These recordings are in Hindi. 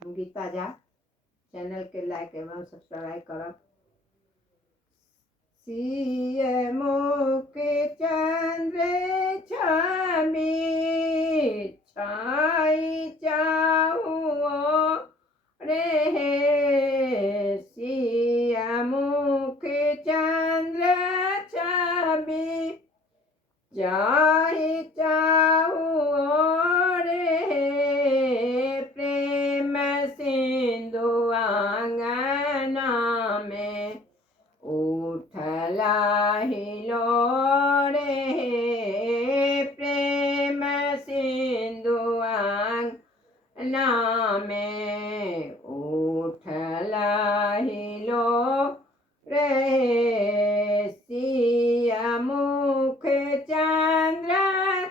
हम गीता झा। चैनल के लाइक एवं सब्सक्राइब करब। सिय मुख चंद्र छवि छाई चाहुओ रे। सिय मुख चंद्र छवि छाई चाहुओ रे। प्रेम सिंधु आंगना में उठला हिलो रे। प्रेम सिंधु आंगना में उठला हिलो रे। सिया मुख चंद्र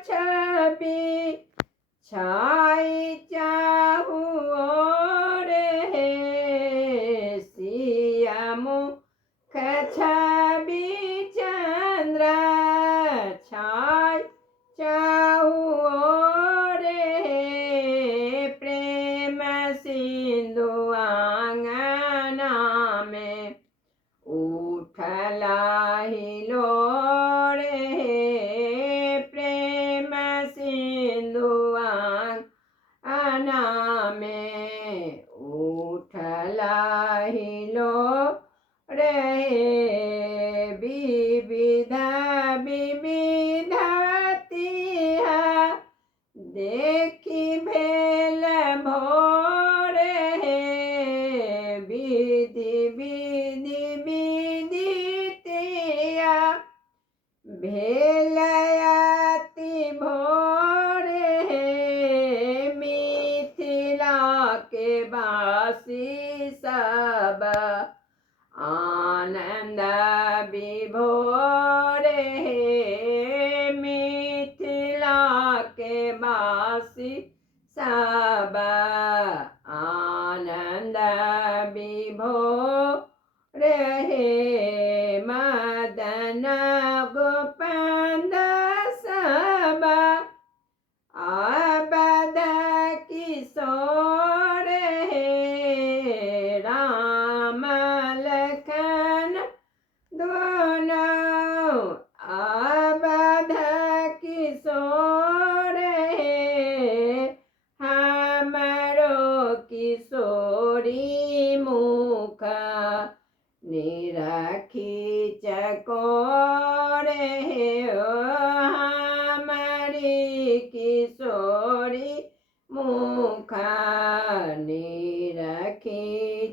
छवि छाई चाहुओ रे। सिया मुख छवि चंद्र छाई चाहुओ रे। प्रेम सिंधु आंगना में उठला हिलो रे। प्रेम सिंधु आंगना में उठला हिलो रे। विविध विविध तिहा देखी भेल भोर हे। विधि विधि विदितिया भेल अति भोर हे। मिथिला के वासी सब आनंद विभोर हे। मिथिला के वासी सब आनंद विभोर हे। मदन गोपंद सब आबद किशोर हे। राम लखन दोनों आबद किशोर हे। हमरो किशोरी मुख निरखी चकोर हे। हमारी किशोरी मुख निरखी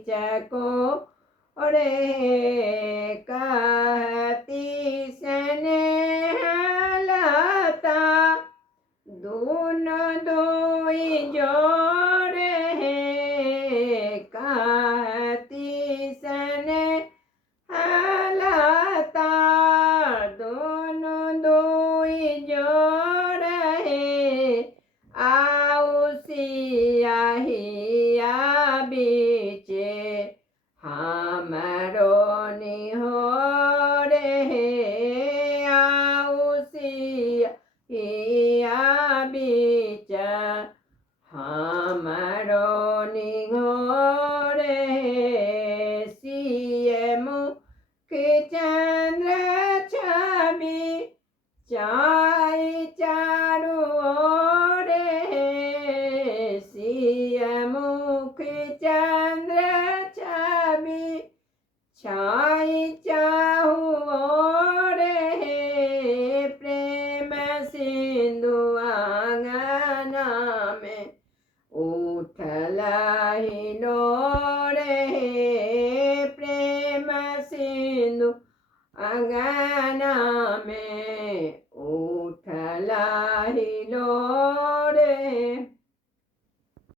चकोर हे। कहती स्नेह लता दोनों दुई जोर हे। कहती स्नेह लता दोनों दुई जोर हे। आओ सिया हिया बीचे हमरो निहोर हे। आओ सिया हिया बीच हमरो निहोर हे। सिय मुख चंद्र छवि छाई चारू ओर हे। सिय मुख चंद्र छवि छाई चाहु ओर हे। प्रेम सिंधु आंगना में उठला हिलो रे। प्रेम सिंधु आंगना में